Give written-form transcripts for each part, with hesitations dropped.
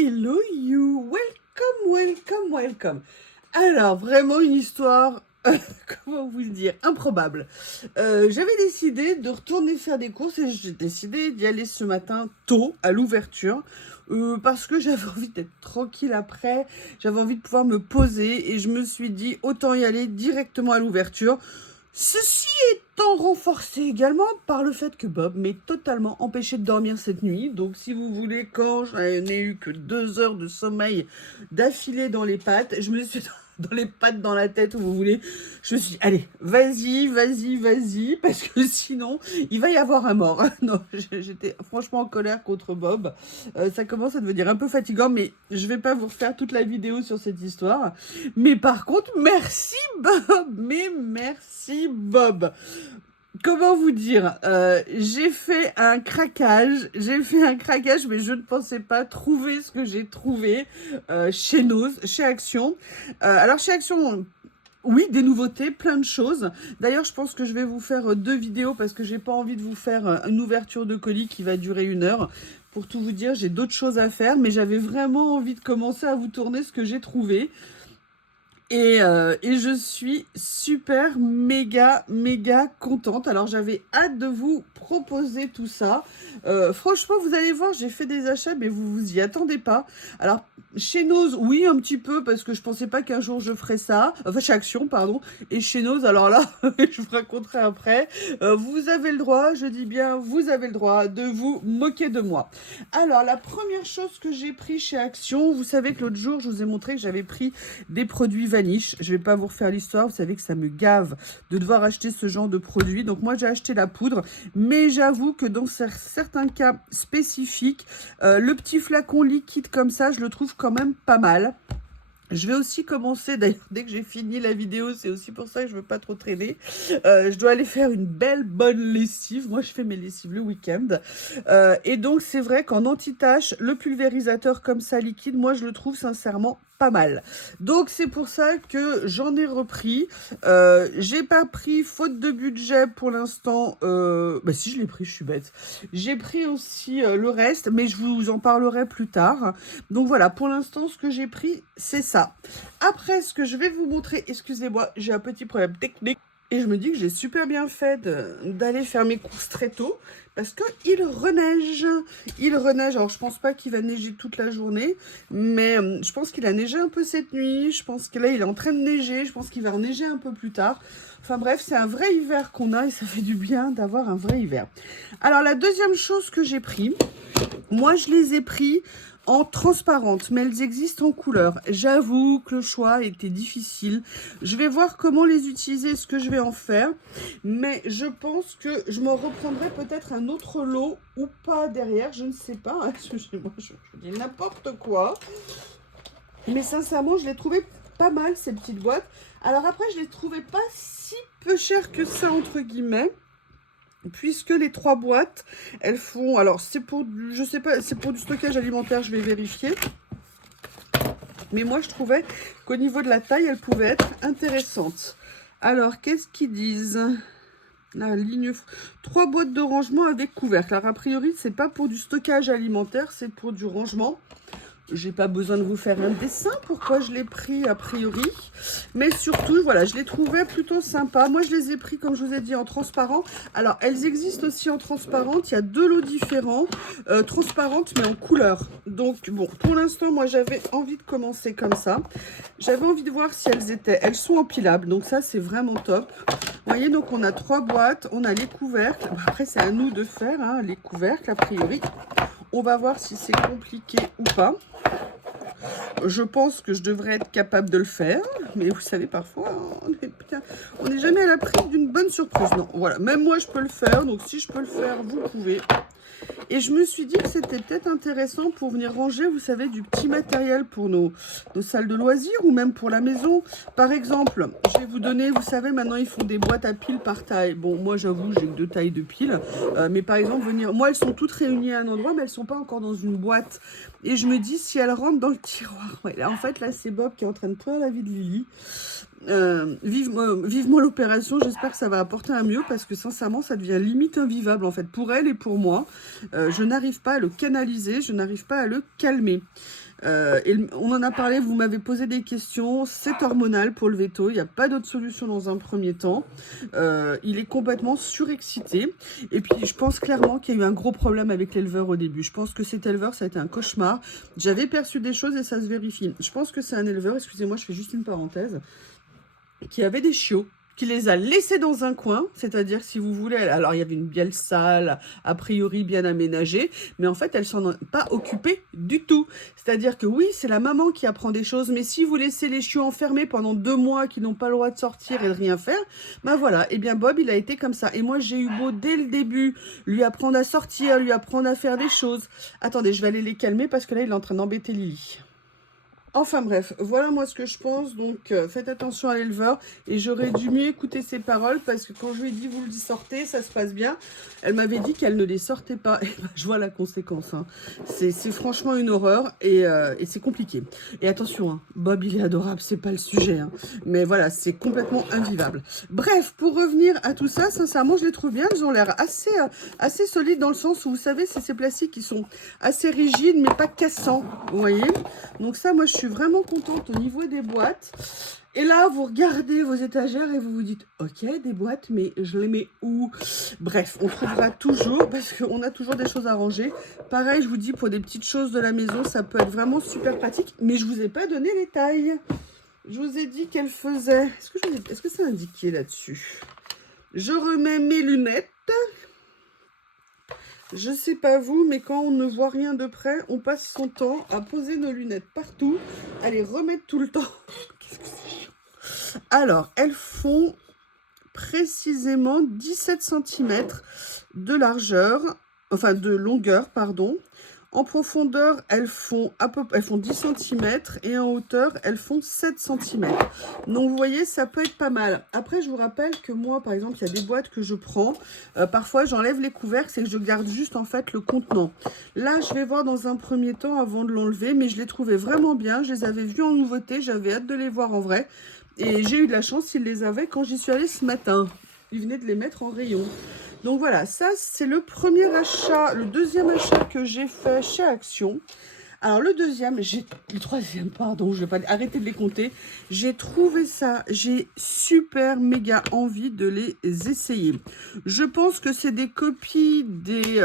Hello you, welcome. Alors, vraiment une histoire, comment vous dire, improbable. J'avais décidé de retourner faire des courses et j'ai décidé d'y aller ce matin tôt, à l'ouverture, parce que j'avais envie d'être tranquille après, j'avais envie de pouvoir me poser et je me suis dit, autant y aller directement à l'ouverture. Ceci étant renforcé également par le fait que Bob m'est totalement empêché de dormir cette nuit. Donc si vous voulez, quand je n'ai eu que 2 heures de sommeil d'affilée dans les pattes, je me suis dans les pattes, dans la tête, où vous voulez, je me suis dit, allez, vas-y, parce que sinon, il va y avoir un mort. Non, j'étais franchement en colère contre Bob. Ça commence à devenir un peu fatigant, mais je vais pas vous refaire toute la vidéo sur cette histoire. Mais par contre, merci Bob. Comment vous dire, j'ai fait un craquage, mais je ne pensais pas trouver ce que j'ai trouvé chez Noz, chez Action. Alors chez Action, oui, des nouveautés, plein de choses. D'ailleurs, je pense que je vais vous faire 2 vidéos parce que j'ai pas envie de vous faire une ouverture de colis qui va durer 1 heure. Pour tout vous dire, j'ai d'autres choses à faire, mais j'avais vraiment envie de commencer à vous tourner ce que j'ai trouvé. Et je suis super, méga contente. Alors, j'avais hâte de vous proposer tout ça. Franchement, vous allez voir, j'ai fait des achats, mais vous vous y attendez pas. Alors, chez Noz, oui, un petit peu, parce que je pensais pas qu'un jour je ferais ça. Enfin, chez Action, pardon. Et chez Noz, alors là, je vous raconterai après. Vous avez le droit, je dis bien, vous avez le droit de vous moquer de moi. Alors, la première chose que j'ai pris chez Action, vous savez que l'autre jour, je vous ai montré que j'avais pris des produits Vanish. Je vais pas vous refaire l'histoire, vous savez que ça me gave de devoir acheter ce genre de produits. Donc moi, j'ai acheté la poudre, mais j'avoue que dans certains cas spécifiques, le petit flacon liquide comme ça, je le trouve quand même pas mal. Je vais aussi commencer, d'ailleurs, dès que j'ai fini la vidéo, c'est aussi pour ça que je veux pas trop traîner. Je dois aller faire une belle, bonne lessive. Moi, je fais mes lessives le week-end. Et donc, c'est vrai qu'en anti-tache, le pulvérisateur comme ça, liquide, moi, je le trouve sincèrement pas mal. Donc, c'est pour ça que j'en ai repris. J'ai pas pris, faute de budget pour l'instant. Bah si, je l'ai pris, je suis bête. J'ai pris aussi le reste, mais je vous en parlerai plus tard. Donc voilà, pour l'instant, ce que j'ai pris, c'est ça. Après, ce que je vais vous montrer, excusez-moi, j'ai un petit problème technique. Et je me dis que j'ai super bien fait d'aller faire mes courses très tôt parce qu'il reneige. Il reneige, alors je pense pas qu'il va neiger toute la journée, mais je pense qu'il a neigé un peu cette nuit. Je pense que là, il est en train de neiger. Je pense qu'il va reneiger un peu plus tard. Enfin bref, c'est un vrai hiver qu'on a et ça fait du bien d'avoir un vrai hiver. Alors la deuxième chose que j'ai pris, moi je les ai pris en transparente, mais elles existent en couleur. J'avoue que le choix était difficile. Je vais voir comment les utiliser, ce que je vais en faire. Mais je pense que je m'en reprendrai peut-être un autre lot ou pas derrière. Je ne sais pas. Excusez-moi, je dis n'importe quoi. Mais sincèrement, je les trouvais pas mal, ces petites boîtes. Alors après, je les trouvais pas si peu chères que ça, entre guillemets. Puisque les 3 boîtes, elles font... Alors, c'est pour, je sais pas, c'est pour du stockage alimentaire, je vais vérifier. Mais moi, je trouvais qu'au niveau de la taille, elles pouvaient être intéressantes. Alors, qu'est-ce qu'ils disent? La ligne... 3 boîtes de rangement avec couvercle. Alors, a priori, c'est pas pour du stockage alimentaire, c'est pour du rangement. J'ai pas besoin de vous faire un dessin, pourquoi je l'ai pris a priori. Mais surtout, voilà, je les trouvais plutôt sympas. Moi, je les ai pris, comme je vous ai dit, en transparent. Alors, elles existent aussi en transparente. Il y a 2 lots différents. Transparentes, mais en couleur. Donc, bon, pour l'instant, moi, j'avais envie de commencer comme ça. J'avais envie de voir si elles étaient... Elles sont empilables, donc ça, c'est vraiment top. Vous voyez, donc, on a 3 boîtes. On a les couvercles. Après, c'est à nous de faire, hein, les couvercles, a priori. On va voir si c'est compliqué ou pas. Je pense que je devrais être capable de le faire. Mais vous savez, parfois, on n'est jamais à l'abri d'une bonne surprise. Non, voilà. Même moi, je peux le faire. Donc, si je peux le faire, vous pouvez. Et je me suis dit que c'était peut-être intéressant pour venir ranger, vous savez, du petit matériel pour nos salles de loisirs ou même pour la maison. Par exemple, je vais vous donner, vous savez, maintenant ils font des boîtes à piles par taille. Bon, moi j'avoue, j'ai que 2 tailles de piles. Mais par exemple, venir... Moi, elles sont toutes réunies à un endroit, mais elles ne sont pas encore dans une boîte. Et je me dis, si elles rentrent dans le tiroir... Ouais, là, en fait, là, c'est Bob qui est en train de prendre la vie de Lily. Vivement l'opération, j'espère que ça va apporter un mieux parce que sincèrement ça devient limite invivable en fait pour elle et pour moi. Je n'arrive pas à le canaliser, je n'arrive pas à le calmer. On en a parlé, vous m'avez posé des questions, c'est hormonal pour le veto, il n'y a pas d'autre solution dans un premier temps. Il est complètement surexcité et puis je pense clairement qu'il y a eu un gros problème avec l'éleveur au début. Je pense que cet éleveur, ça a été un cauchemar. J'avais perçu des choses et ça se vérifie. Je pense que c'est un éleveur, excusez-moi, je fais juste une parenthèse, qui avait des chiots, qui les a laissés dans un coin, c'est-à-dire si vous voulez, alors il y avait une belle salle, a priori bien aménagée, mais en fait elle s'en a pas occupée du tout. C'est-à-dire que oui, c'est la maman qui apprend des choses, mais si vous laissez les chiots enfermés pendant 2 mois, qui n'ont pas le droit de sortir et de rien faire, ben voilà, et bien Bob il a été comme ça. Et moi j'ai eu beau dès le début lui apprendre à sortir, lui apprendre à faire des choses. Attendez, je vais aller les calmer parce que là il est en train d'embêter Lily. Enfin bref, voilà moi ce que je pense, donc faites attention à l'éleveur et j'aurais dû mieux écouter ses paroles parce que quand je lui ai dit vous le sortez, ça se passe bien, elle m'avait dit qu'elle ne les sortait pas et ben, je vois la conséquence, hein. C'est franchement une horreur et c'est compliqué. Et attention, hein, Bob il est adorable, c'est pas le sujet, hein, mais voilà, c'est complètement invivable. Bref, pour revenir à tout ça, sincèrement je les trouve bien, elles ont l'air assez solides dans le sens où vous savez c'est ces plastiques qui sont assez rigides mais pas cassants, vous voyez. Donc ça moi je suis vraiment contente au niveau des boîtes. Et là, vous regardez vos étagères et vous vous dites, ok, des boîtes, mais je les mets où? Bref, on trouvera toujours, parce qu'on a toujours des choses à ranger. Pareil, je vous dis, pour des petites choses de la maison, ça peut être vraiment super pratique. Mais je vous ai pas donné les tailles. Je vous ai dit qu'elle faisait... Est-ce que c'est indiqué là-dessus? Je remets mes lunettes. Je sais pas vous, mais quand on ne voit rien de près, on passe son temps à poser nos lunettes partout, à les remettre tout le temps. Qu'est-ce que c'est chiant. Alors, elles font précisément 17 cm de largeur, enfin de longueur, pardon. En profondeur, elles font 10 cm et en hauteur, elles font 7 cm. Donc, vous voyez, ça peut être pas mal. Après, je vous rappelle que moi, par exemple, il y a des boîtes que je prends. Parfois, j'enlève les couvercles, c'est que je garde juste, en fait, le contenant. Là, je vais voir dans un premier temps avant de l'enlever, mais je les trouvais vraiment bien. Je les avais vus en nouveauté, j'avais hâte de les voir en vrai. Et j'ai eu de la chance, ils les avaient quand j'y suis allée ce matin. Ils venaient de les mettre en rayon. Donc voilà, ça c'est le premier achat, le deuxième achat que j'ai fait chez Action. Alors le troisième, pardon, je vais pas arrêter de les compter. J'ai trouvé ça, j'ai super méga envie de les essayer. Je pense que c'est des copies des...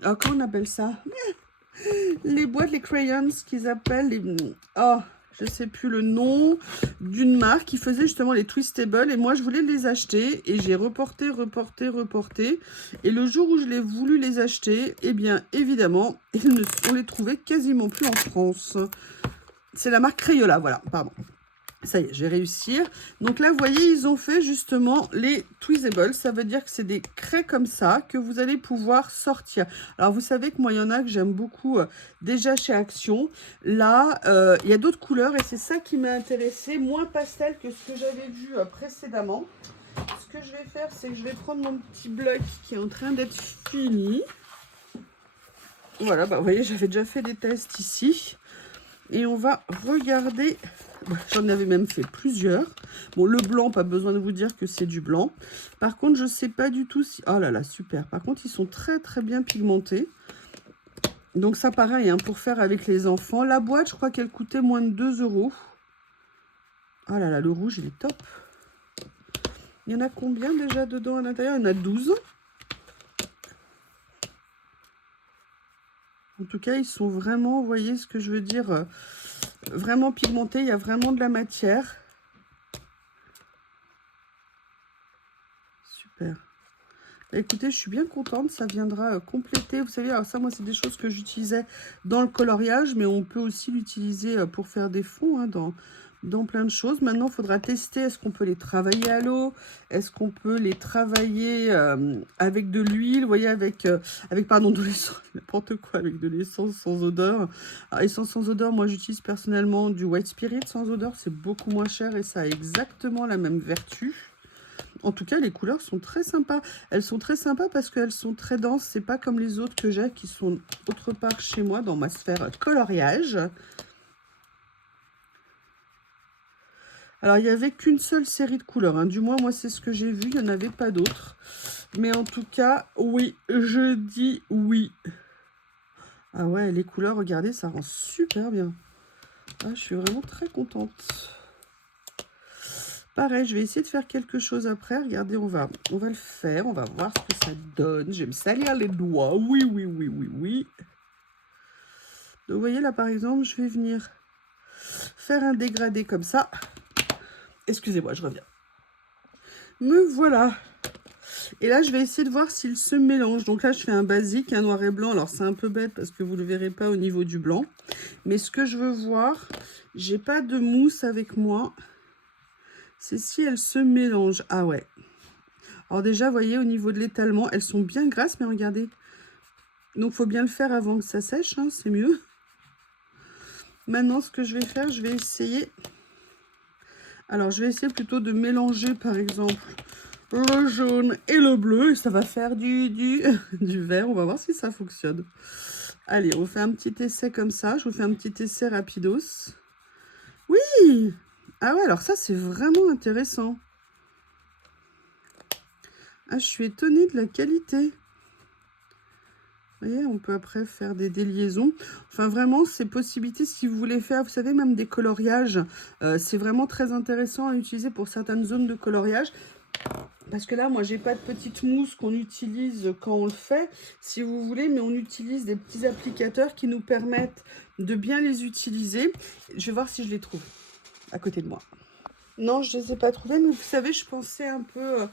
comment on appelle ça? Les boîtes, les crayons qu'ils appellent les... Oh, je sais plus le nom d'une marque qui faisait justement les Twistables et moi je voulais les acheter et j'ai reporté et le jour où je l'ai voulu les acheter, eh bien évidemment on les trouvait quasiment plus en France. C'est la marque Crayola, voilà, pardon. Ça y est, je vais réussir. Donc là, vous voyez, ils ont fait justement les Twistables. Ça veut dire que c'est des craies comme ça que vous allez pouvoir sortir. Alors, vous savez que moi, il y en a que j'aime beaucoup déjà chez Action. Là, il y a d'autres couleurs et c'est ça qui m'a intéressé. Moins pastel que ce que j'avais vu précédemment. Ce que je vais faire, c'est que je vais prendre mon petit bloc qui est en train d'être fini. Voilà, bah, vous voyez, j'avais déjà fait des tests ici. Et on va regarder... J'en avais même fait plusieurs. Bon, le blanc, pas besoin de vous dire que c'est du blanc. Par contre, je ne sais pas du tout si... Oh là là, super. Par contre, ils sont très très bien pigmentés. Donc ça, pareil, hein, pour faire avec les enfants. La boîte, je crois qu'elle coûtait moins de 2 €. Oh là là, le rouge, il est top. Il y en a combien déjà dedans à l'intérieur? Il y en a 12. En tout cas, ils sont vraiment, vous voyez ce que je veux dire, vraiment pigmentés. Il y a vraiment de la matière. Super. Bah, écoutez, je suis bien contente. Ça viendra compléter. Vous savez, alors ça, moi, c'est des choses que j'utilisais dans le coloriage, mais on peut aussi l'utiliser pour faire des fonds, hein, dans plein de choses. Maintenant, il faudra tester. Est-ce qu'on peut les travailler à l'eau? Est-ce qu'on peut les travailler avec de l'huile? Vous voyez, avec pardon, de l'essence, n'importe quoi, avec de l'essence sans odeur. Alors, essence sans odeur, moi, j'utilise personnellement du White Spirit sans odeur. C'est beaucoup moins cher et ça a exactement la même vertu. En tout cas, les couleurs sont très sympas. Elles sont très sympas parce qu'elles sont très denses. C'est pas comme les autres que j'ai qui sont autre part chez moi dans ma sphère coloriage. Alors, il n'y avait qu'une seule série de couleurs, hein. Du moins, moi, c'est ce que j'ai vu. Il n'y en avait pas d'autres. Mais en tout cas, oui, je dis oui. Ah ouais, les couleurs, regardez, ça rend super bien. Ah, je suis vraiment très contente. Pareil, je vais essayer de faire quelque chose après. Regardez, on va le faire. On va voir ce que ça donne. Je vais me salir les doigts. Oui, oui, oui, oui, oui. Donc, vous voyez, là, par exemple, je vais venir faire un dégradé comme ça. Excusez-moi, je reviens. Me voilà. Et là, je vais essayer de voir s'il se mélange. Donc là, je fais un basique, un noir et blanc. Alors, c'est un peu bête parce que vous ne le verrez pas au niveau du blanc. Mais ce que je veux voir, j'ai pas de mousse avec moi. C'est si elles se mélangent. Ah ouais. Alors déjà, vous voyez, au niveau de l'étalement, elles sont bien grasses, mais regardez. Donc, il faut bien le faire avant que ça sèche, hein, c'est mieux. Maintenant, ce que je vais faire, je vais essayer... Alors, je vais essayer plutôt de mélanger, par exemple, le jaune et le bleu. Et ça va faire du vert. On va voir si ça fonctionne. Allez, on fait un petit essai comme ça. Je vous fais un petit essai rapidos. Oui! Ah ouais, alors ça, c'est vraiment intéressant. Ah, je suis étonnée de la qualité. Vous voyez, on peut après faire des déliaisons. Enfin, vraiment, ces possibilités, si vous voulez faire, vous savez, même des coloriages, c'est vraiment très intéressant à utiliser pour certaines zones de coloriage. Parce que là, moi, j'ai pas de petite mousse qu'on utilise quand on le fait, si vous voulez, mais on utilise des petits applicateurs qui nous permettent de bien les utiliser. Je vais voir si je les trouve à côté de moi. Non, je ne les ai pas trouvés, mais vous savez, je pensais un peu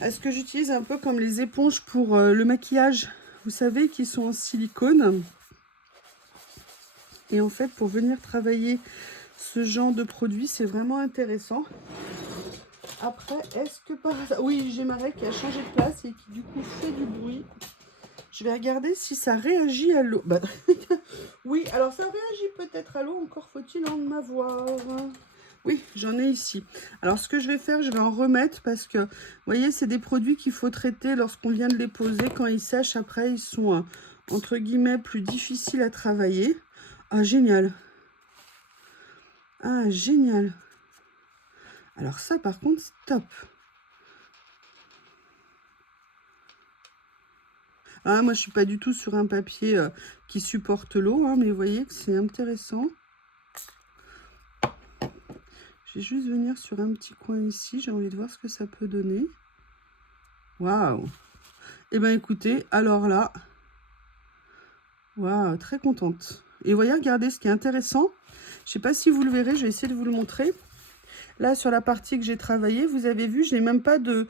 à ce que j'utilise un peu comme les éponges pour le maquillage. Vous savez, qui sont en silicone. Et en fait, pour venir travailler ce genre de produit, c'est vraiment intéressant. Après, est-ce que par hasard... Oui, j'ai Marek qui a changé de place et qui du coup fait du bruit. Je vais regarder si ça réagit à l'eau. Bah, oui, alors ça réagit peut-être à l'eau, encore faut-il en avoir. Oui, j'en ai ici. Alors, ce que je vais faire, je vais en remettre parce que, vous voyez, c'est des produits qu'il faut traiter lorsqu'on vient de les poser. Quand ils sèchent, après, ils sont, entre guillemets, plus difficiles à travailler. Ah, génial. Ah, génial. Alors ça, par contre, c'est top. Ah, moi, je suis pas du tout sur un papier qui supporte l'eau, hein, mais vous voyez que c'est intéressant. Je vais juste venir sur un petit coin ici. J'ai envie de voir ce que ça peut donner. Waouh! Eh bien, écoutez, alors là, waouh, très contente. Et vous voyez, regardez, ce qui est intéressant, je ne sais pas si vous le verrez, je vais essayer de vous le montrer. Là, sur la partie que j'ai travaillée, vous avez vu, je n'ai même pas de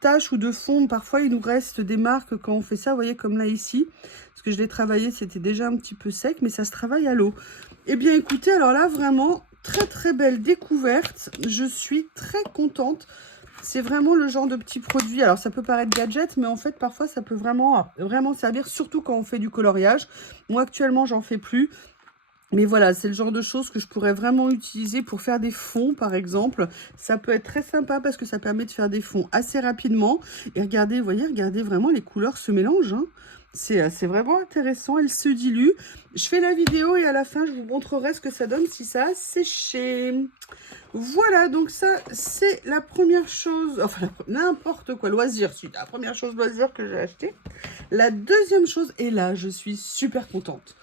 taches ou de fond. Parfois, il nous reste des marques quand on fait ça, vous voyez, comme là, ici. Parce que je l'ai travaillé, c'était déjà un petit peu sec, mais ça se travaille à l'eau. Eh bien, écoutez, alors là, vraiment, très, très belle découverte. Je suis très contente. C'est vraiment le genre de petit produit. Alors, ça peut paraître gadget, mais en fait, parfois, ça peut vraiment servir, surtout quand on fait du coloriage. Moi, actuellement, j'en fais plus. Mais voilà, c'est le genre de choses que je pourrais vraiment utiliser pour faire des fonds, par exemple. Ça peut être très sympa parce que ça permet de faire des fonds assez rapidement. Et regardez, vous voyez, regardez vraiment, les couleurs se mélangent, hein. C'est vraiment intéressant, elle se dilue. Je fais la vidéo et à la fin, je vous montrerai ce que ça donne si ça a séché. Voilà, donc ça, c'est la première chose, enfin, n'importe quoi, loisir, c'est la première chose loisir que j'ai acheté. La deuxième chose, et là, je suis super contente.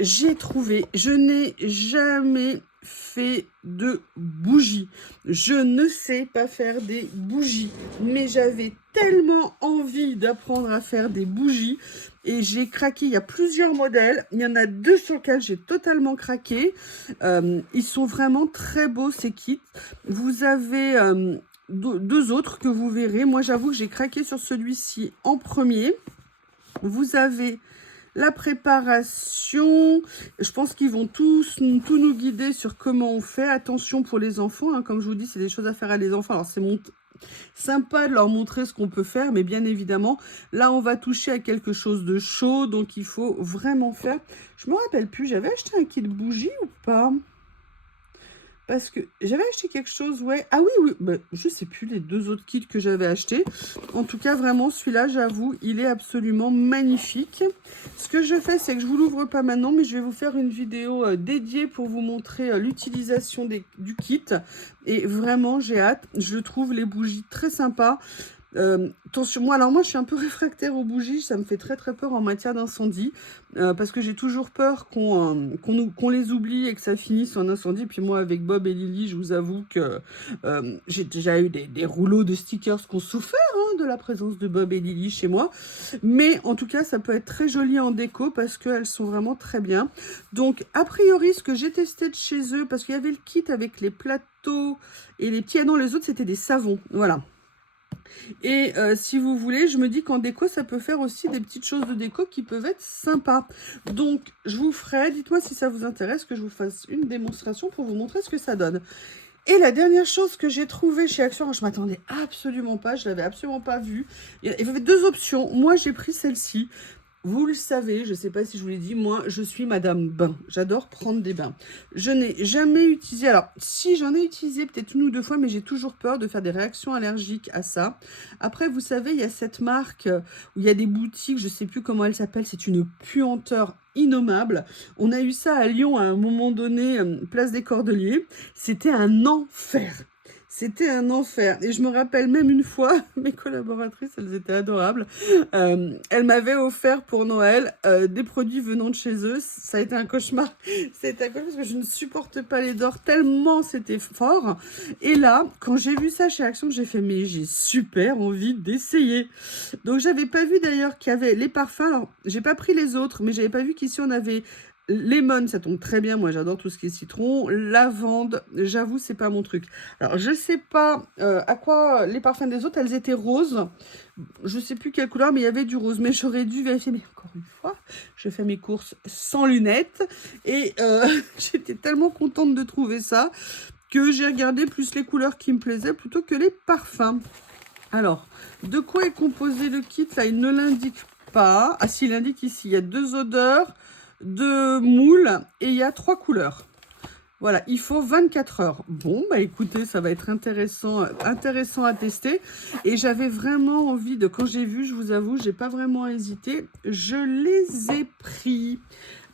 J'ai trouvé, je n'ai jamais fait de bougies. Je ne sais pas faire des bougies, mais j'avais tellement envie d'apprendre à faire des bougies et j'ai craqué. Il y a plusieurs modèles, il y en a deux sur lesquels j'ai totalement craqué. Ils sont vraiment très beaux ces kits. Vous avez deux autres que vous verrez. Moi, j'avoue que j'ai craqué sur celui-ci en premier. Vous avez la préparation. Je pense qu'ils vont tout nous guider sur comment on fait. Attention pour les enfants, hein. Comme je vous dis, c'est des choses à faire à les enfants. Alors, c'est sympa de leur montrer ce qu'on peut faire, mais bien évidemment, là, on va toucher à quelque chose de chaud, donc il faut vraiment faire. Je me rappelle plus, j'avais acheté un kit de bougies ou pas? parce que j'avais acheté quelque chose, ouais. Ah oui, oui, bah, je sais plus les 2 autres kits que j'avais achetés. En tout cas, vraiment, celui-là, j'avoue, il est absolument magnifique. Ce que je fais, c'est que je vous l'ouvre pas maintenant, mais je vais vous faire une vidéo dédiée pour vous montrer l'utilisation du kit. Et vraiment, j'ai hâte. Je trouve les bougies très sympas. Attention, moi je suis un peu réfractaire aux bougies, ça me fait très très peur en matière d'incendie, parce que j'ai toujours peur qu'on les oublie et que ça finisse en incendie. Puis moi avec Bob et Lily, je vous avoue que j'ai déjà eu des rouleaux de stickers qui ont souffert de la présence de Bob et Lily chez moi, mais en tout cas ça peut être très joli en déco parce qu'elles sont vraiment très bien. Donc a priori ce que j'ai testé de chez eux, parce qu'il y avait le kit avec les plateaux et les petits, ah non les autres c'était des savons, voilà. Et si vous voulez, je me dis qu'en déco, ça peut faire aussi des petites choses de déco qui peuvent être sympas. Donc, je vous ferai, dites-moi si ça vous intéresse, que je vous fasse une démonstration pour vous montrer ce que ça donne. Et la dernière chose que j'ai trouvée chez Action, je m'attendais absolument pas, je l'avais absolument pas vue. Il y avait 2 options. Moi, j'ai pris celle-ci. Vous le savez, je ne sais pas si je vous l'ai dit, moi, je suis Madame Bain. J'adore prendre des bains. Je n'ai jamais utilisé... Alors, si j'en ai utilisé peut-être 1 ou 2 fois, mais j'ai toujours peur de faire des réactions allergiques à ça. Après, vous savez, il y a cette marque où il y a des boutiques, je ne sais plus comment elle s'appelle, c'est une puanteur innommable. On a eu ça à Lyon à un moment donné, place des Cordeliers. C'était un enfer. C'était un enfer. Et je me rappelle même une fois, mes collaboratrices, elles étaient adorables. Elles m'avaient offert pour Noël des produits venant de chez eux. Ça a été un cauchemar. C'était un cauchemar parce que je ne supporte pas les dors tellement c'était fort. Et là, quand j'ai vu ça chez Action, j'ai fait mais j'ai super envie d'essayer. Donc j'avais pas vu d'ailleurs qu'il y avait les parfums. Alors j'ai pas pris les autres, mais j'avais pas vu qu'ici on avait lemon, ça tombe très bien, moi j'adore tout ce qui est citron. Lavande, j'avoue, c'est pas mon truc. Alors je sais pas à quoi les parfums des autres, elles étaient roses. Je sais plus quelle couleur, mais il y avait du rose. Mais j'aurais dû vérifier. Mais encore une fois, je fais mes courses sans lunettes. Et j'étais tellement contente de trouver ça que j'ai regardé plus les couleurs qui me plaisaient plutôt que les parfums. Alors, de quoi est composé le kit? Là, il ne l'indique pas. Ah si, il indique ici, il y a 2 odeurs, 2 moules et il y a 3 couleurs. Voilà, il faut 24 heures. Bon, bah écoutez, ça va être intéressant à tester. Et j'avais vraiment envie de, quand j'ai vu, je vous avoue, j'ai pas vraiment hésité. Je les ai pris.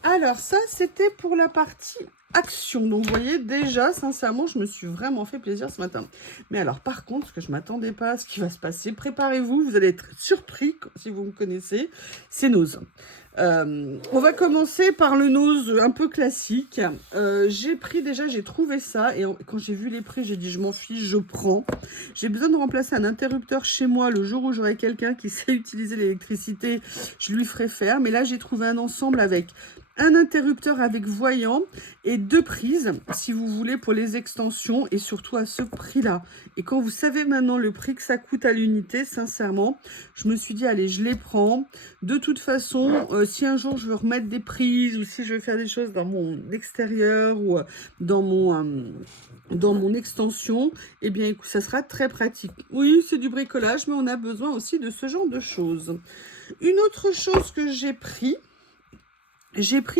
Alors ça, c'était pour la partie action. Donc vous voyez, déjà, sincèrement, je me suis vraiment fait plaisir ce matin. Mais alors, par contre, ce que je ne m'attendais pas à ce qui va se passer, préparez-vous, vous allez être surpris si vous me connaissez, c'est Nose. On va commencer par le Nose un peu classique. J'ai pris déjà, j'ai trouvé ça et quand j'ai vu les prix, j'ai dit je m'en fiche, je prends. J'ai besoin de remplacer un interrupteur chez moi le jour où j'aurai quelqu'un qui sait utiliser l'électricité, je lui ferai faire. Mais là, j'ai trouvé un ensemble avec un interrupteur avec voyant et 2 prises, si vous voulez, pour les extensions et surtout à ce prix-là. Et quand vous savez maintenant le prix que ça coûte à l'unité, sincèrement, je me suis dit, allez, je les prends. De toute façon, si un jour je veux remettre des prises ou si je veux faire des choses dans mon extérieur ou dans mon extension, eh bien, écoute, ça sera très pratique. Oui, c'est du bricolage, mais on a besoin aussi de ce genre de choses. Une autre chose que j'ai pris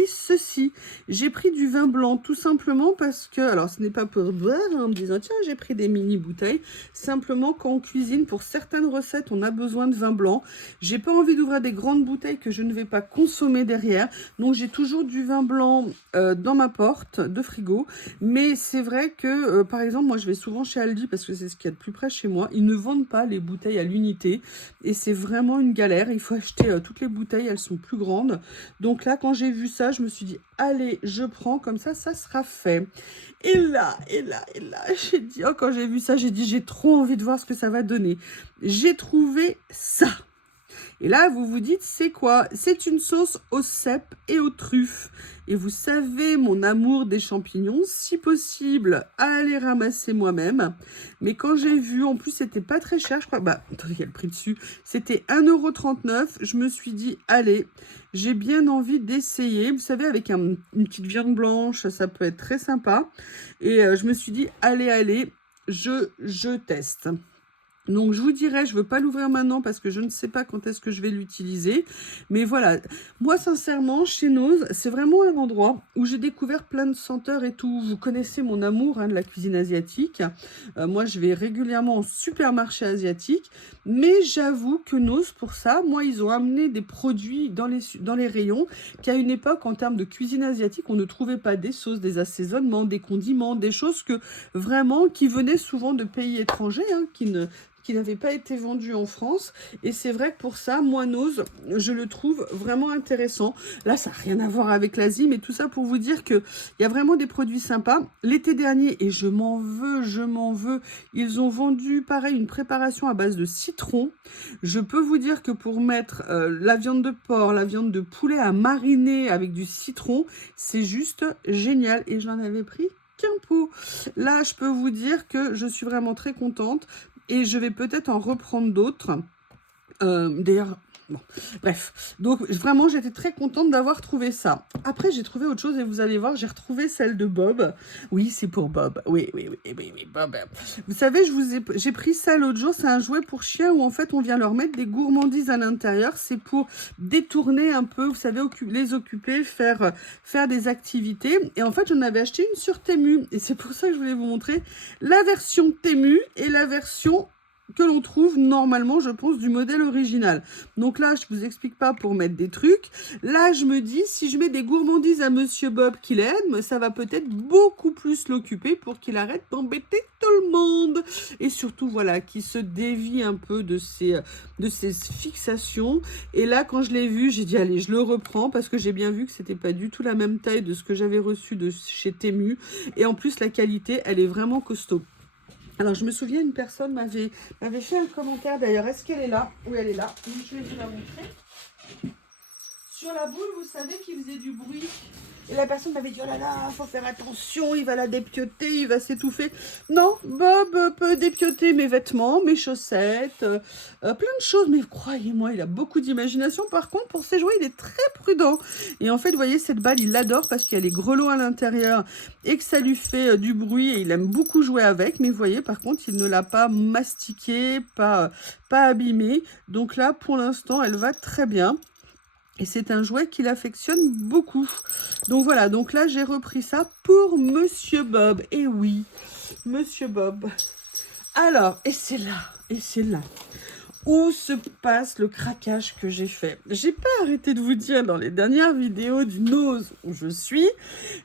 ceci. J'ai pris du vin blanc tout simplement parce que, alors ce n'est pas pour boire en me disant tiens j'ai pris des mini bouteilles, simplement quand on cuisine pour certaines recettes on a besoin de vin blanc. J'ai pas envie d'ouvrir des grandes bouteilles que je ne vais pas consommer derrière, donc j'ai toujours du vin blanc dans ma porte de frigo. Mais c'est vrai que par exemple moi je vais souvent chez Aldi parce que c'est ce qu'il y a de plus près chez moi. Ils ne vendent pas les bouteilles à l'unité et c'est vraiment une galère. Il faut acheter toutes les bouteilles, elles sont plus grandes. Donc là quand j'ai vu ça, je me suis dit, allez, je prends, comme ça sera fait. Et là, j'ai dit, oh, quand j'ai vu ça, j'ai dit, j'ai trop envie de voir ce que ça va donner. J'ai trouvé ça. Et là, vous vous dites, c'est quoi? C'est une sauce au cèpe et aux truffes. Et vous savez, mon amour des champignons, si possible, à les ramasser moi-même. Mais quand j'ai vu, en plus, c'était pas très cher, je crois. Bah, attendez, il y a le prix dessus. C'était 1,39 €. Je me suis dit, allez, j'ai bien envie d'essayer. Vous savez, avec une petite viande blanche, ça peut être très sympa. Et je me suis dit, allez, je teste. Donc, je vous dirais, je ne veux pas l'ouvrir maintenant parce que je ne sais pas quand est-ce que je vais l'utiliser. Mais voilà, moi, sincèrement, chez Nose, c'est vraiment un endroit où j'ai découvert plein de senteurs et tout. Vous connaissez mon amour de la cuisine asiatique. Moi, je vais régulièrement en supermarché asiatique. Mais j'avoue que Nose, pour ça, moi, ils ont amené des produits dans les rayons qu'à une époque, en termes de cuisine asiatique, on ne trouvait pas des sauces, des assaisonnements, des condiments, des choses que vraiment, qui venaient souvent de pays étrangers, qui n'avait pas été vendu en France. Et c'est vrai que pour ça, moi, Nose, je le trouve vraiment intéressant. Là, ça n'a rien à voir avec l'Asie, mais tout ça pour vous dire qu'il y a vraiment des produits sympas. L'été dernier, et je m'en veux, ils ont vendu, pareil, une préparation à base de citron. Je peux vous dire que pour mettre la viande de porc, la viande de poulet à mariner avec du citron, c'est juste génial. Et je n'en avais pris qu'un pot. Là, je peux vous dire que je suis vraiment très contente. Et je vais peut-être en reprendre d'autres. D'ailleurs, bon, bref. Donc, vraiment, j'étais très contente d'avoir trouvé ça. Après, j'ai trouvé autre chose et vous allez voir, j'ai retrouvé celle de Bob. Oui, c'est pour Bob. Oui, Bob. Vous savez, j'ai pris ça l'autre jour. C'est un jouet pour chien où, en fait, on vient leur mettre des gourmandises à l'intérieur. C'est pour détourner un peu, vous savez, les occuper, faire des activités. Et en fait, j'en avais acheté une sur Temu. Et c'est pour ça que je voulais vous montrer la version Temu et la version que l'on trouve normalement, je pense, du modèle original. Donc là, je vous explique pas pour mettre des trucs. Là, je me dis, si je mets des gourmandises à Monsieur Bob qu'il aime, ça va peut-être beaucoup plus l'occuper pour qu'il arrête d'embêter tout le monde. Et surtout, voilà, qu'il se dévie un peu de ses fixations. Et là, quand je l'ai vu, j'ai dit, allez, je le reprends parce que j'ai bien vu que c'était pas du tout la même taille de ce que j'avais reçu de chez Temu. Et en plus, la qualité, elle est vraiment costaud. Alors, je me souviens, une personne m'avait fait un commentaire, d'ailleurs. Est-ce qu'elle est là? Oui, elle est là. Je vais vous la montrer. Sur la boule, vous savez, qui faisait du bruit. Et la personne m'avait dit, oh là là, faut faire attention, il va la dépioter, il va s'étouffer. Non, Bob peut dépioter mes vêtements, mes chaussettes, plein de choses. Mais croyez-moi, il a beaucoup d'imagination. Par contre, pour ses jouets, il est très prudent. Et en fait, vous voyez, cette balle, il l'adore parce qu'il y a les grelots à l'intérieur et que ça lui fait du bruit. Et il aime beaucoup jouer avec. Mais vous voyez, par contre, il ne l'a pas mastiqué, pas abîmé. Donc là, pour l'instant, elle va très bien. Et c'est un jouet qu'il affectionne beaucoup. Donc voilà, donc là, j'ai repris ça pour Monsieur Bob. Et oui, Monsieur Bob. Alors, et c'est là où se passe le craquage que j'ai fait. J'ai pas arrêté de vous dire dans les dernières vidéos du Nose où je suis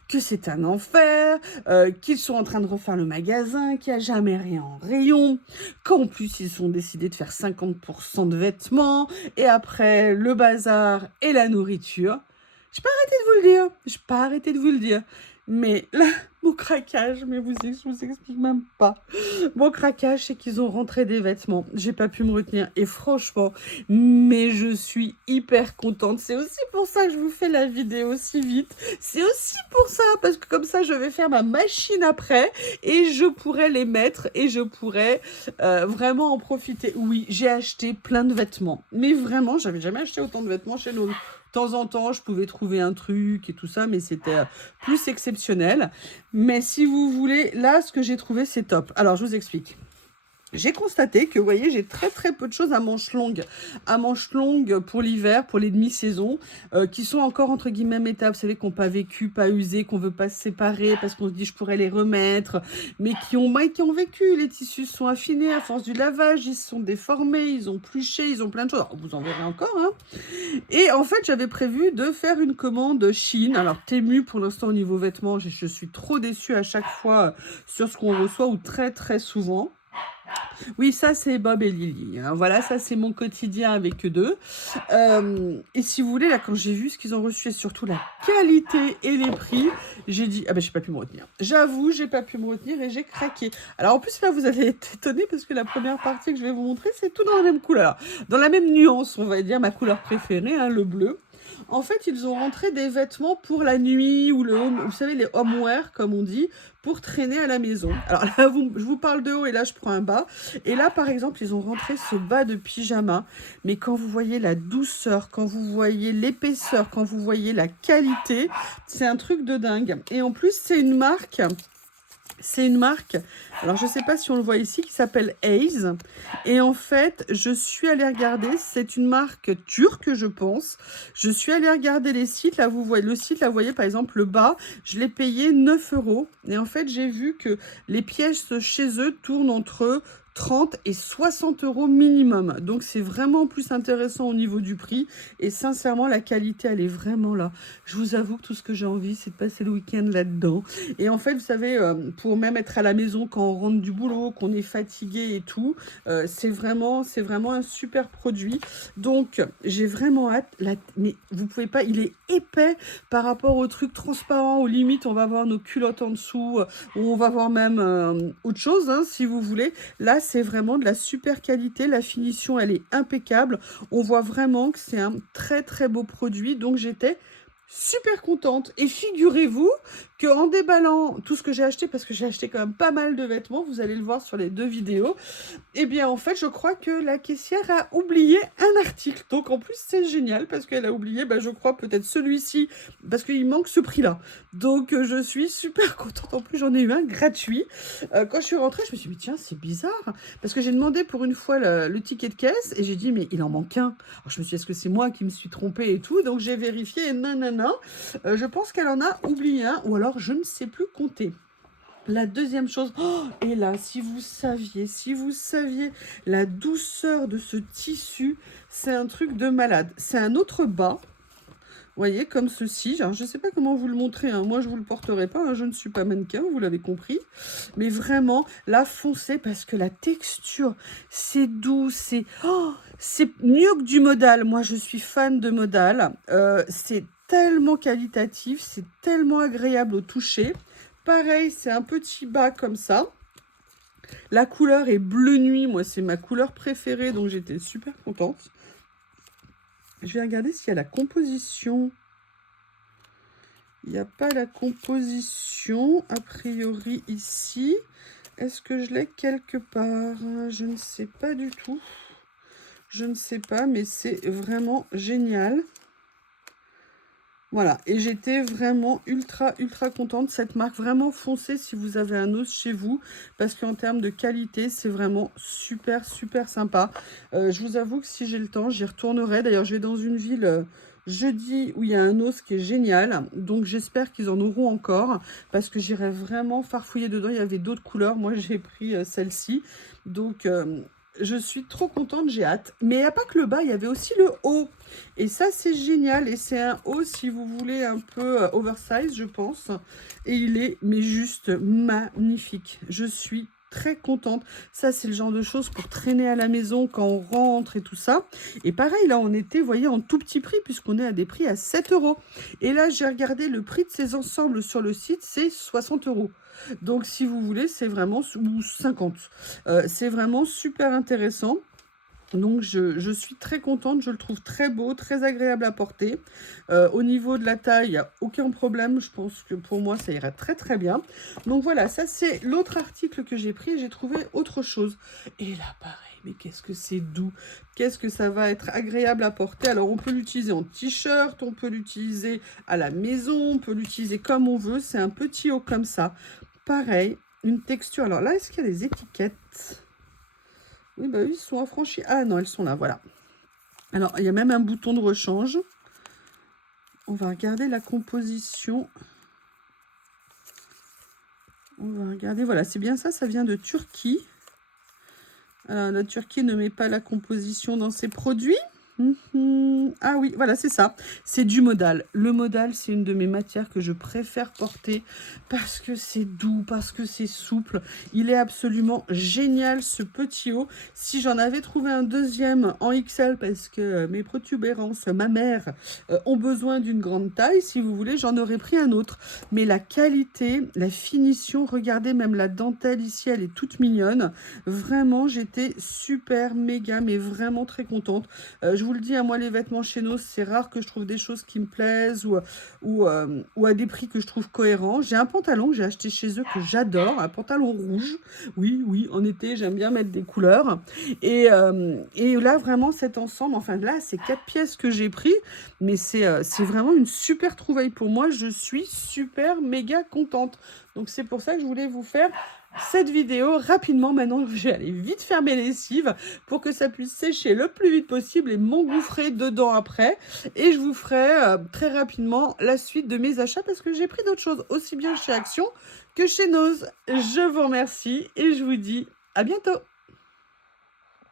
que c'est un enfer, qu'ils sont en train de refaire le magasin, qu'il n'y a jamais rien en rayon, qu'en plus ils ont décidé de faire 50% de vêtements, et après le bazar et la nourriture. J'ai pas arrêté de vous le dire. Mais là, mon craquage, je vous explique même pas. Mon craquage, c'est qu'ils ont rentré des vêtements. J'ai pas pu me retenir. Et franchement, mais je suis hyper contente. C'est aussi pour ça que je vous fais la vidéo aussi vite. C'est aussi pour ça, parce que comme ça, je vais faire ma machine après et je pourrai les mettre et je pourrai vraiment en profiter. Oui, j'ai acheté plein de vêtements. Mais vraiment, j'avais jamais acheté autant de vêtements chez nous. De temps en temps, je pouvais trouver un truc et tout ça, mais c'était plus exceptionnel. Mais si vous voulez, là, ce que j'ai trouvé, c'est top. Alors, je vous explique. J'ai constaté que, vous voyez, j'ai très peu de choses à manches longues. À manches longues pour l'hiver, pour les demi-saisons, qui sont encore entre guillemets méta. Vous savez, qu'on n'a pas vécu, pas usé, qu'on veut pas se séparer parce qu'on se dit je pourrais les remettre, mais qui ont vécu. Les tissus sont affinés à force du lavage, ils se sont déformés, ils ont pluché, ils ont plein de choses. Alors, vous en verrez encore, hein. Et en fait, j'avais prévu de faire une commande Chine. Alors, Temu, pour l'instant, au niveau vêtements, je suis trop déçue à chaque fois sur ce qu'on reçoit, ou très souvent. Oui, ça, c'est Bob et Lily. Hein. Voilà, ça, c'est mon quotidien avec eux deux. Et si vous voulez, là, quand j'ai vu ce qu'ils ont reçu, et surtout la qualité et les prix, j'ai dit, ah ben, j'ai pas pu me retenir. J'avoue, j'ai pas pu me retenir et j'ai craqué. Alors, en plus, là, vous allez être étonnés parce que la première partie que je vais vous montrer, c'est tout dans la même couleur. Dans la même nuance, on va dire, ma couleur préférée, hein, le bleu. En fait, ils ont rentré des vêtements pour la nuit ou le home, vous savez, les homeware, comme on dit, pour traîner à la maison. Alors là, je vous parle de haut et là, je prends un bas. Et là, par exemple, ils ont rentré ce bas de pyjama. Mais quand vous voyez la douceur, quand vous voyez l'épaisseur, quand vous voyez la qualité, c'est un truc de dingue. Et en plus, c'est une marque C'est une marque, alors je ne sais pas si on le voit ici, qui s'appelle Ace. Et en fait, je suis allée regarder, c'est une marque turque, je pense. Je suis allée regarder les sites, là vous voyez le site, là vous voyez par exemple le bas, je l'ai payé 9 euros. Et en fait, j'ai vu que les pièces chez eux tournent entre 30 et 60 euros minimum. Donc c'est vraiment plus intéressant au niveau du prix. Et sincèrement, la qualité, elle est vraiment là. Je vous avoue que tout ce que j'ai envie, c'est de passer le week-end là-dedans. Et en fait, vous savez, pour même être à la maison quand on rentre du boulot, qu'on est fatigué et tout, c'est vraiment un super produit. Donc, j'ai vraiment hâte. Mais vous pouvez pas, il est épais par rapport au truc transparent. Aux limites, on va voir nos culottes en dessous, ou on va voir même autre chose, hein, si vous voulez. Là, c'est vraiment de la super qualité. La finition, elle est impeccable. On voit vraiment que c'est un très, très beau produit. Donc, j'étais super contente. Et figurez-vous qu'en déballant tout ce que j'ai acheté, parce que j'ai acheté quand même pas mal de vêtements, vous allez le voir sur les 2 vidéos, eh bien en fait je crois que la caissière a oublié un article. Donc en plus c'est génial parce qu'elle a oublié, je crois peut-être celui-ci, parce qu'il manque ce prix-là. Donc je suis super contente. En plus j'en ai eu un gratuit. Quand je suis rentrée, je me suis dit, mais tiens, c'est bizarre. Parce que j'ai demandé pour une fois le ticket de caisse et j'ai dit, mais il en manque un. Alors je me suis dit, est-ce que c'est moi qui me suis trompée et tout. Donc j'ai vérifié et non. Je pense qu'elle en a oublié un, ou alors je ne sais plus compter. La deuxième chose, et là, si vous saviez la douceur de ce tissu, c'est un truc de malade. C'est un autre bas. Vous voyez, comme ceci. Alors, je ne sais pas comment vous le montrer, hein. Moi, je ne vous le porterai pas. Hein. Je ne suis pas mannequin, vous l'avez compris. Mais vraiment, là, foncez parce que la texture, c'est doux. C'est mieux que du modal. Moi, je suis fan de modal. C'est tellement qualitatif. C'est tellement agréable au toucher. Pareil, c'est un petit bas comme ça. La couleur est bleu nuit. Moi, c'est ma couleur préférée. Donc, j'étais super contente. Je vais regarder s'il y a la composition. Il n'y a pas la composition, a priori, ici. Est-ce que je l'ai quelque part? Je ne sais pas du tout. Je ne sais pas, mais c'est vraiment génial. Voilà, et j'étais vraiment ultra contente. Cette marque, vraiment foncez si vous avez un os chez vous, parce qu'en termes de qualité, c'est vraiment super sympa. Je vous avoue que si j'ai le temps, j'y retournerai. D'ailleurs, je vais dans une ville jeudi où il y a un os qui est génial, donc j'espère qu'ils en auront encore, parce que j'irai vraiment farfouiller dedans. Il y avait d'autres couleurs, moi j'ai pris celle-ci, donc je suis trop contente, j'ai hâte. Mais il n'y a pas que le bas, il y avait aussi le haut. Et ça, c'est génial. Et c'est un haut, si vous voulez, un peu oversize, je pense. Et il est, mais juste magnifique. Je suis très contente. Ça, c'est le genre de choses pour traîner à la maison quand on rentre et tout ça. Et pareil, là, on était, vous voyez, en tout petit prix, puisqu'on est à des prix à 7 euros. Et là, j'ai regardé le prix de ces ensembles sur le site, c'est 60 euros. Donc, si vous voulez, c'est vraiment, ou 50. C'est vraiment super intéressant. Donc, je suis très contente. Je le trouve très beau, très agréable à porter. Au niveau de la taille, il n'y a aucun problème. Je pense que pour moi, ça ira très bien. Donc, voilà, ça, c'est l'autre article que j'ai pris. J'ai trouvé autre chose. Et là, pareil, mais qu'est-ce que c'est doux. Qu'est-ce que ça va être agréable à porter. Alors, on peut l'utiliser en t-shirt, on peut l'utiliser à la maison, on peut l'utiliser comme on veut. C'est un petit haut comme ça. Pareil, une texture. Alors là, est-ce qu'il y a les étiquettes? Oui, ils sont affranchis. Ah non, elles sont là, voilà. Alors, il y a même un bouton de rechange. On va regarder la composition. On va regarder, voilà, c'est bien ça, ça vient de Turquie. Alors, la Turquie ne met pas la composition dans ses produits. Ah oui, voilà, c'est ça. C'est du modal. Le modal, c'est une de mes matières que je préfère porter parce que c'est doux, parce que c'est souple. Il est absolument génial, ce petit haut. Si j'en avais trouvé un deuxième en XL, parce que mes protubérances, ma mère, ont besoin d'une grande taille, si vous voulez, j'en aurais pris un autre. Mais la qualité, la finition, regardez, même la dentelle ici, elle est toute mignonne. Vraiment, j'étais super, méga, mais vraiment très contente. Je vous le dis, à moi, les vêtements chez nous, c'est rare que je trouve des choses qui me plaisent ou à des prix que je trouve cohérents. J'ai un pantalon que j'ai acheté chez eux que j'adore, un pantalon rouge. Oui, en été, j'aime bien mettre des couleurs. Et là, vraiment, cet ensemble, enfin là, c'est 4 pièces que j'ai pris, mais c'est vraiment une super trouvaille pour moi. Je suis super méga contente. Donc c'est pour ça que je voulais vous faire cette vidéo rapidement. Maintenant, je vais aller vite faire mes lessives pour que ça puisse sécher le plus vite possible et m'engouffrer dedans après. Et je vous ferai très rapidement la suite de mes achats parce que j'ai pris d'autres choses aussi bien chez Action que chez Nose. Je vous remercie et je vous dis à bientôt.